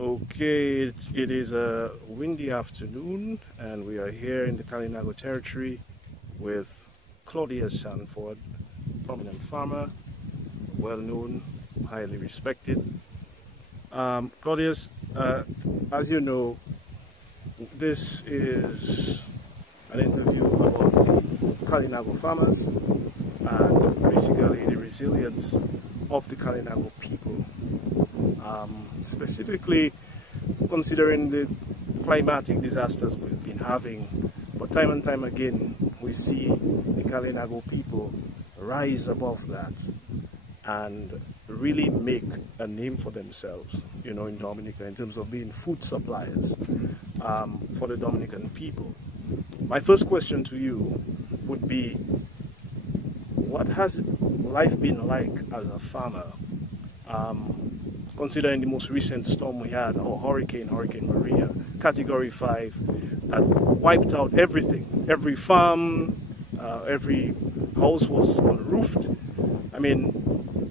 Okay, it is a windy afternoon, and we are here in the Kalinago territory with Claudius Sanford, prominent farmer, well known, highly respected. Claudius, as you know, this is an interview about the Kalinago farmers and basically the resilience of the Kalinago people. Specifically considering the climatic disasters we've been having, but time and time again we see the Kalinago people rise above that and really make a name for themselves, you know, in Dominica in terms of being food suppliers for the Dominican people. My first question to you would be, what has life been like as a farmer? Considering the most recent storm we had, or Hurricane Maria, Category 5, that wiped out everything. Every farm, every house was unroofed. I mean,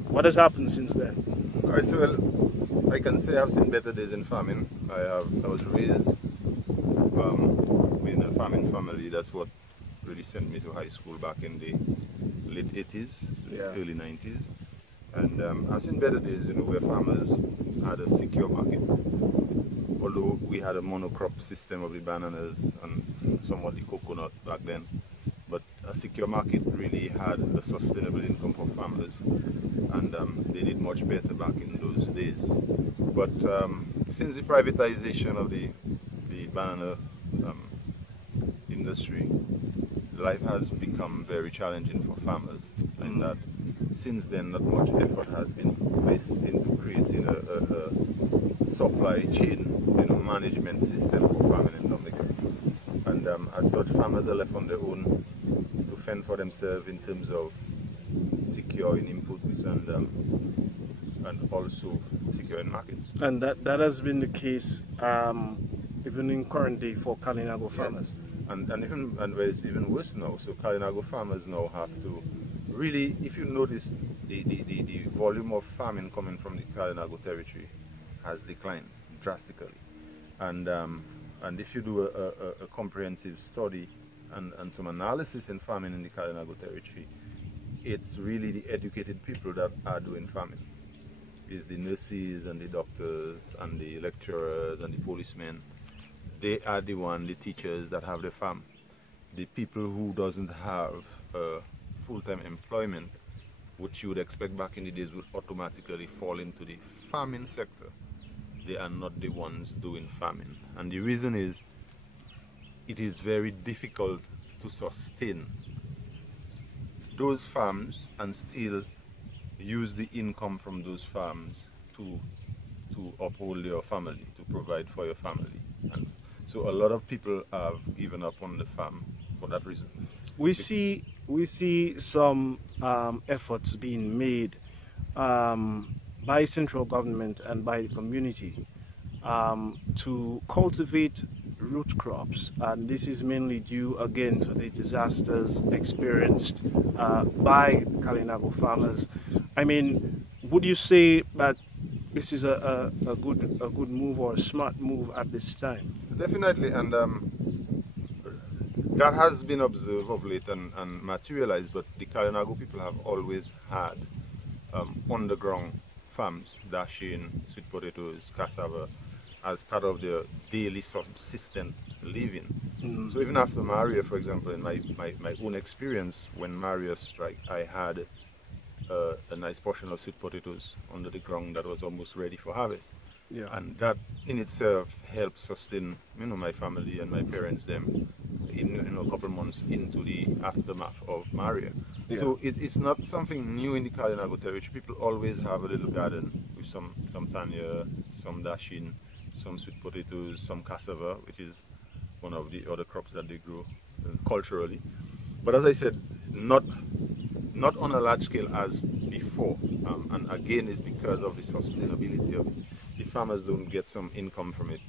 what has happened since then? All right, well, I can say I've seen better days in farming. I was raised in a farming family. That's what really sent me to high school back in the late 80s, early 90s. And I've seen better days, you know, where farmers had a secure market. Although we had a monocrop system of the bananas and somewhat the coconut back then. But a secure market really had a sustainable income for farmers. And they did much better back in those days. But since the privatization of the banana industry, life has become very challenging for farmers. And that since then, not much effort has been placed into creating a supply chain, you know, management system for farming in Dominica. And as such, farmers are left on their own to fend for themselves in terms of securing inputs and also securing markets. And that has been the case even in current day for Kalinago farmers. Yes. And where it's even worse now. So Kalinago farmers now have to really, if you notice, the volume of farming coming from the Kalinago territory has declined drastically. And if you do a comprehensive study and some analysis in farming in the Kalinago territory, it's really the educated people that are doing farming. It's the nurses and the doctors and the lecturers and the policemen. They are the teachers that have the farm. The people who doesn't have full-time employment, which you would expect back in the days, would automatically fall into the farming sector. They are not the ones doing farming. And the reason is, it is very difficult to sustain those farms and still use the income from those farms to uphold your family, to provide for your family. And so a lot of people have given up on the farm for that reason. We see some efforts being made by central government and by the community to cultivate root crops, and this is mainly due again to the disasters experienced by Kalinago farmers. I mean, would you say that this is a good move or a smart move at this time? Definitely, and that has been observed of late and materialized, but the Kalinago people have always had underground farms, dashing, sweet potatoes, cassava, as part of their daily subsistent living. So even after Maria, for example, in my own experience, when Maria struck, I had a nice portion of sweet potatoes under the ground that was almost ready for harvest. Yeah. And that in itself helped sustain, you know, my family and my parents them in a couple months into the aftermath of Maria. Yeah. So it's not something new in the Kalinago territory. People always have a little garden with some tenure, some dashing, some sweet potatoes, some cassava, which is one of the other crops that they grow culturally. But as I said, not on a large scale as before. And again, it's because of the sustainability of it. The farmers don't get some income from it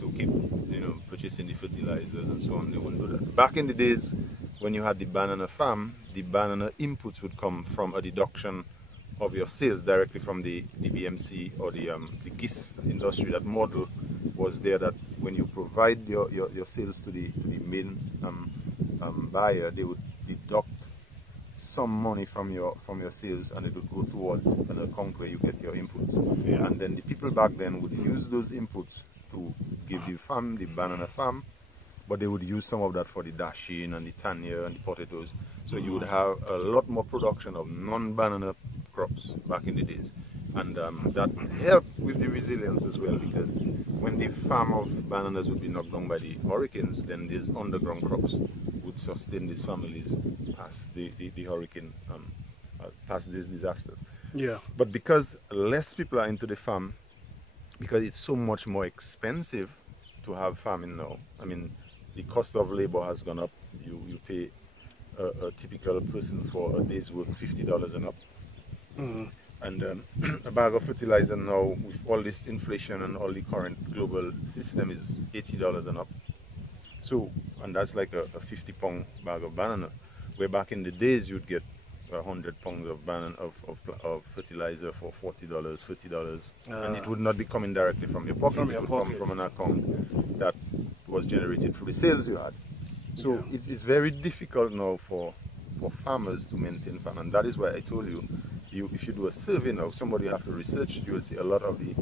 to keep, you know, purchasing the fertilizers and so on. They won't do that. Back in the days when you had the banana farm, the banana inputs would come from a deduction of your sales directly from the BMC or the GIS industry. That model was there, that when you provide your sales to the main buyer, they would deduct some money from your sales, and it would go towards an account where you get your inputs. Yeah. And then the people back then would use those inputs to give the farm, the banana farm, but they would use some of that for the dashing and the tenure and the potatoes. So you would have a lot more production of non-banana crops back in the days. And that helped with the resilience as well, because when the farm of bananas would be knocked down by the hurricanes, then these underground crops would sustain these families past the hurricane, past these disasters. Yeah. But because less people are into the farm, because it's so much more expensive to have farming now, I mean, the cost of labor has gone up. You pay a typical person for a day's work $50 and up. Mm-hmm. And a bag of fertilizer now, with all this inflation and all the current global system, is $80 and up. So, and that's like a 50-pound bag of banana, where back in the days you'd get 100 pounds of banana of fertilizer for $40, $30, and it would not be coming directly from your pocket. It would come from an account that was generated through the sales you had. So yeah, it's very difficult now for farmers to maintain farm, and that is why I told you, if you do a survey now, somebody have to research, you will see a lot of the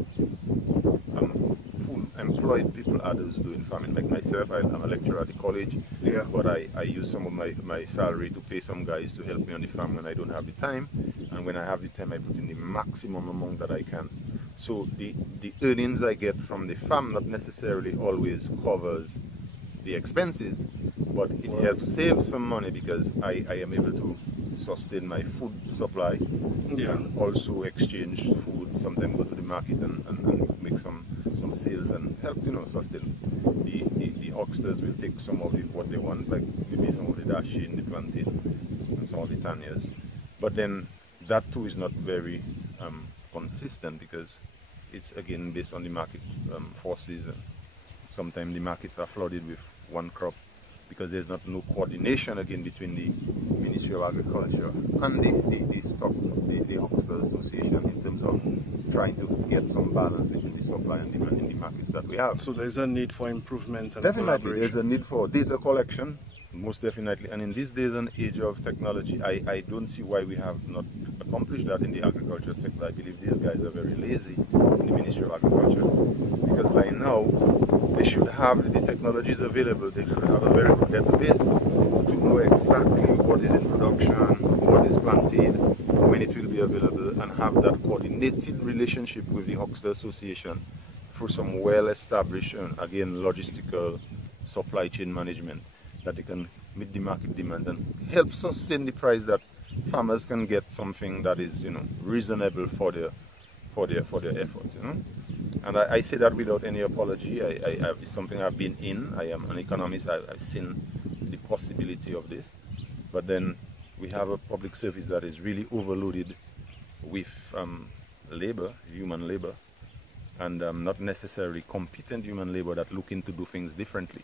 full employed people are those doing farming. Like myself, I'm a lecturer at the college, yeah, but I use some of my salary to pay some guys to help me on the farm when I don't have the time, and when I have the time, I put in the maximum amount that I can. So the earnings I get from the farm not necessarily always covers the expenses, but it helps save some money, because I am able to sustain my food supply, yeah, and also exchange food, sometimes go to the market and make some sales and help, sustain. The oxters will take some of what they want, like maybe some of the dashing, the plantain, and some of the tenures. But then that too is not very consistent, because it's again based on the market forces, and sometimes the markets are flooded with one crop, because there's no coordination again between the Ministry of Agriculture and the Oxford Association in terms of trying to get some balance between the supply and demand in the markets that we have. So there's a need for improvement and definitely there's a need for data collection, most definitely, and in these days and age of technology, I don't see why we have not accomplished that in the agriculture sector. I believe these guys are very lazy in the Ministry of Agriculture, because by now they should have the technologies available. They should have a very good database to know exactly what is in production, what is planted, when it will be available, and have that coordinated relationship with the Oxford Association through some well-established, again, logistical supply chain management, that they can meet the market demands and help sustain the price, that farmers can get something that is, reasonable for their efforts, And I say that without any apology. It's something I've been in. I am an economist. I've seen the possibility of this. But then we have a public service that is really overloaded with labor, human labor, and not necessarily competent human labor that looking to do things differently.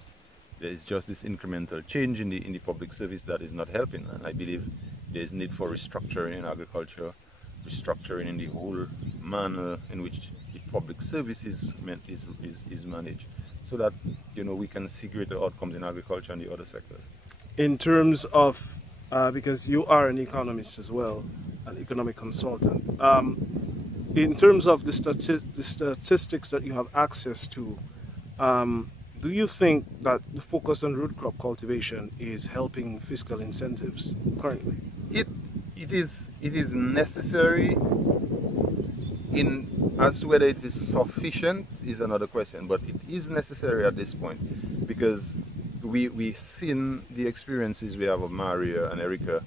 There is just this incremental change in the public service that is not helping, and I believe there is need for restructuring in agriculture, restructuring in the whole manner in which the public service is managed, so that we can see greater outcomes in agriculture and the other sectors. In terms of, because you are an economist as well, an economic consultant, in terms of the statistics that you have access to, do you think that the focus on root crop cultivation is helping fiscal incentives currently? It is necessary. As to whether it is sufficient is another question, but it is necessary at this point, because we've seen the experiences we have of Maria and Erica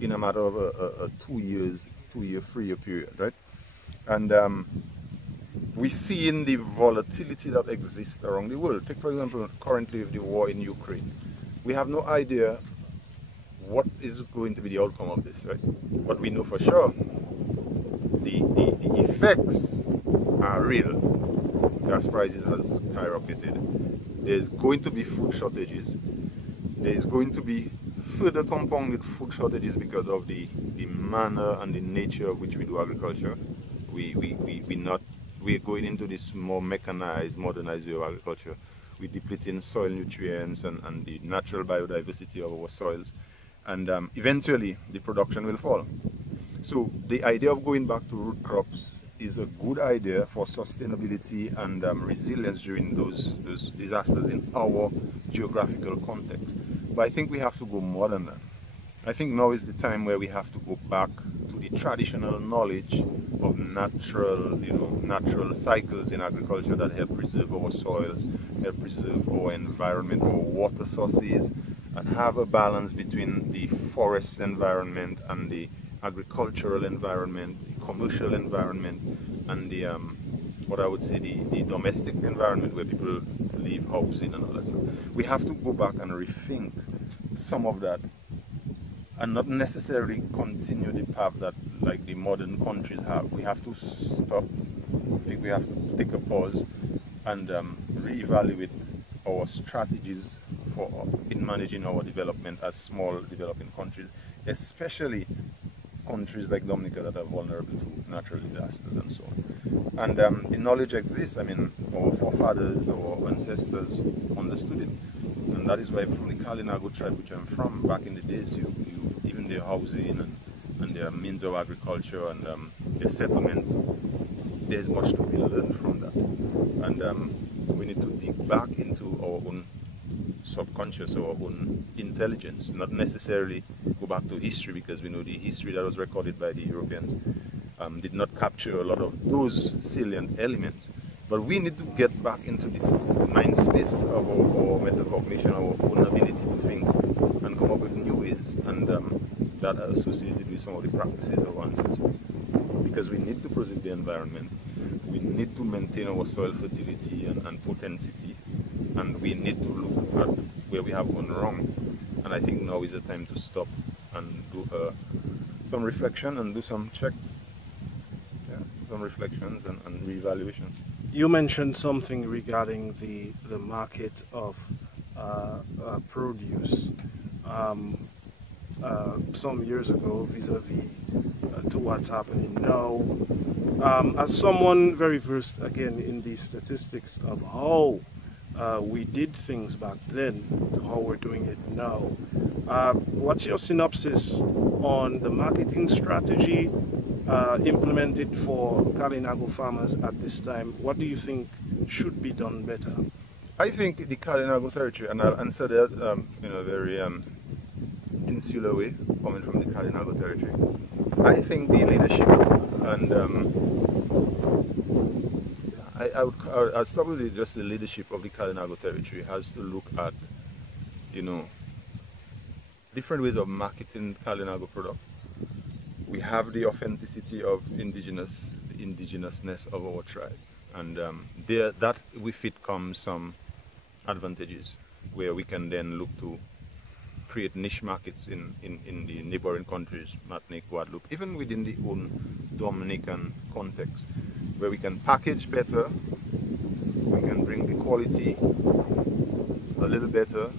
in a matter of a 3-year period, right? And we see in the volatility that exists around the world. Take, for example, currently with the war in Ukraine. We have no idea what is going to be the outcome of this, right? But we know for sure the effects are real. Gas prices has skyrocketed. There's going to be food shortages. There's going to be further compounded food shortages because of the manner and the nature of which we do agriculture. We're going into this more mechanized, modernized way of agriculture. We're depleting soil nutrients and the natural biodiversity of our soils, and eventually the production will fall. So the idea of going back to root crops is a good idea for sustainability and resilience during those disasters in our geographical context. But I think we have to go more than that. I think now is the time where we have to go back to the traditional knowledge of natural cycles in agriculture that help preserve our soils, help preserve our environment, our water sources, and have a balance between the forest environment and the agricultural environment, the commercial environment, and the what I would say the domestic environment where people live, housing, and all that stuff. We have to go back and rethink some of that, and not necessarily continue the path that like the modern countries have. We have to stop. I think we have to take a pause and reevaluate our strategies in managing our development as small developing countries, especially countries like Dominica that are vulnerable to natural disasters and so on. And the knowledge exists. I mean, our forefathers, our ancestors understood it. And that is why from the Kalinago tribe, which I'm from, back in the days, even their housing and their means of agriculture and their settlements, there's much to be learned from that. And we need to dig back into our own subconscious, our own intelligence, not necessarily go back to history, because we know the history that was recorded by the Europeans did not capture a lot of those salient elements. But we need to get back into this mind space of our metacognition, our own ability to think and come up with new ways, and that are associated with some of the practices of our ancestors. Because we need to preserve the environment, we need to maintain our soil fertility and potency, and we need to look at where we have gone wrong. And I think now is the time to stop and do some reflection and do some some reflections and reevaluation. You mentioned something regarding the market of produce some years ago vis-a-vis to what's happening now. As someone very versed again in the statistics of how we did things back then to how we're doing it now, what's your synopsis on the marketing strategy implemented for Kalinago farmers at this time? What do you think should be done better? I think the Kalinago territory, and I'll answer that in a very insular way, coming from the Kalinago territory. I think the leadership, and I'll start with just the leadership of the Kalinago territory has to look at, different ways of marketing Kalinago products. We have the authenticity of the indigenousness of our tribe, and that with it comes some advantages where we can then look to create niche markets in the neighboring countries, Martinique, Guadeloupe, even within the own Dominican context, where we can package better, we can bring the quality a little better,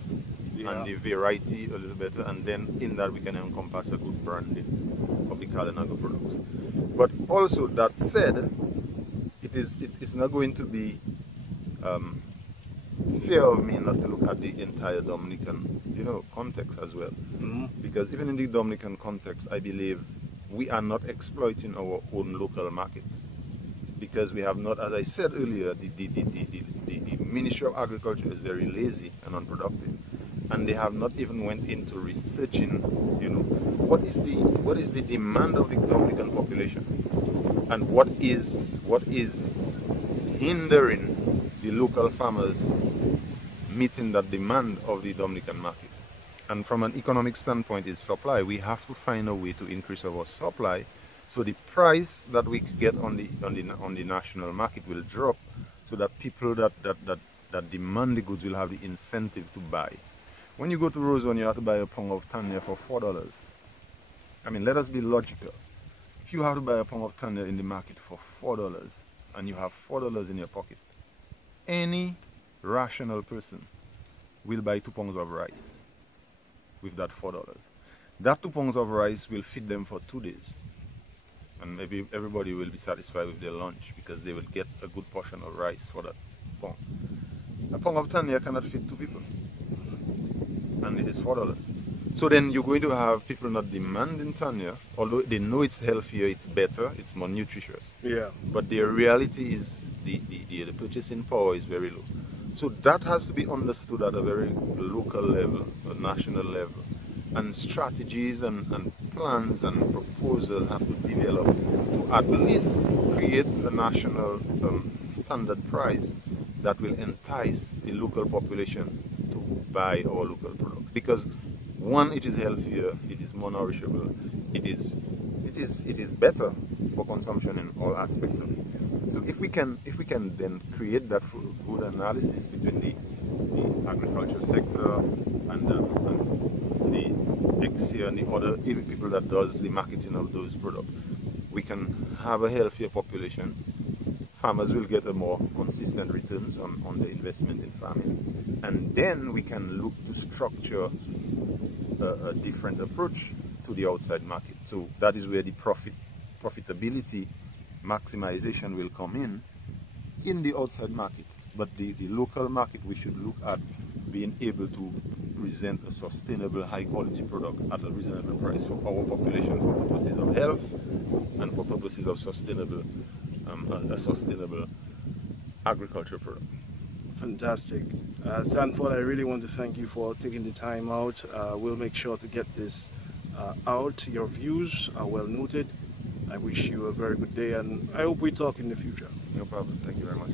and the variety a little better, and then in that we can encompass a good branding of the Kalinago products. But also, that said, it's not going to be fair of me not to look at the entire Dominican, context as well. Mm-hmm. Because even in the Dominican context, I believe we are not exploiting our own local market. Because we have not, as I said earlier, the Ministry of Agriculture is very lazy and unproductive. And they have not even went into researching, what is the demand of the Dominican population, and what is hindering the local farmers meeting that demand of the Dominican market. And from an economic standpoint, is supply. We have to find a way to increase our supply, so the price that we get on the national market will drop, so that people that demand the goods will have the incentive to buy. When you go to Roseau, you have to buy a pound of tenure for $4. I mean, let us be logical. If you have to buy a pound of tenure in the market for $4, and you have $4 in your pocket, any rational person will buy 2 pounds of rice with that $4. That 2 pounds of rice will feed them for 2 days. And maybe everybody will be satisfied with their lunch because they will get a good portion of rice for that pound. A pound of tenure cannot feed 2 people. And it is $4. So then you're going to have people not demanding tenure, although they know it's healthier, it's better, it's more nutritious. Yeah. But the reality is the purchasing power is very low. So that has to be understood at a very local level, a national level. And strategies and plans and proposals have to develop to at least create a national standard price that will entice the local population to buy our local product. Because one, it is healthier, it is more nourishable, it is better for consumption in all aspects of it. So if we can then create that good analysis between the agricultural sector and the XC and the other people that does the marketing of those products, we can have a healthier population. Farmers will get a more consistent returns on the investment in farming, and then we can look to structure a different approach to the outside market. So that is where the profitability maximization will come in the outside market. But the local market, we should look at being able to present a sustainable, high quality product at a reasonable price for our population, for purposes of health and for purposes of sustainable a sustainable agriculture product. Fantastic. Sanford, I really want to thank you for taking the time out. We'll make sure to get this out. Your views are well noted. I wish you a very good day, and I hope we talk in the future. No problem. Thank you very much.